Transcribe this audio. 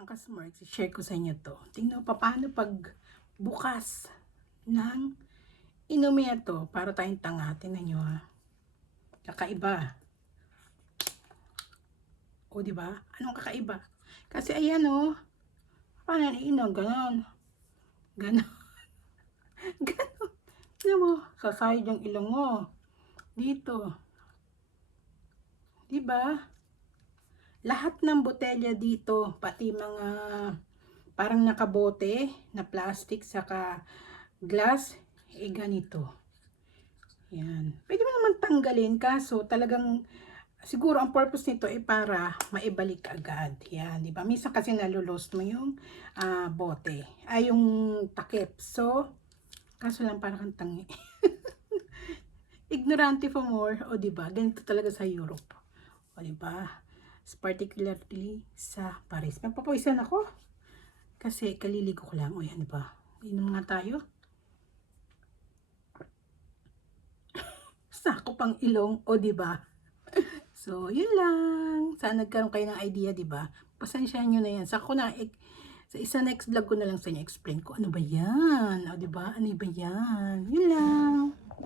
Mga kasmart, share ko sa inyo to. Tingnan pa paano pag bukas ng inumin to para tayong tanga. Tingnan nyo ha. Kakaiba. O diba? Anong kakaiba? Kasi ayan o. Paano iinom? Ganon. Ganon. Ganon. Tingnan mo. Sasayad yung ilong mo. Dito. Diba? Lahat ng botelya dito, pati mga parang nakabote na plastic saka glass, ganito. Yan. Pwede mo naman tanggalin, kaso talagang siguro ang purpose nito ay para maibalik agad. Yan, di ba? Minsan kasi nalulost mo yung bote, ay yung takip. So, kaso lang para kang tangi. Ignorante for more, o di ba? Ganito talaga sa Europe. O di ba? Particularly sa Paris. Magpapawisan ako kasi kaliligo ko lang. O yan, diba? Inom nga tayo. Sako pang ilong, o diba? So, yun lang. Sana nagkaroon kayo ng idea, diba? Pasensyahan nyo na yan. Sa isa next vlog ko na lang sa inyo explain ko ano ba yan. O diba? Ano ba yan? Yun lang.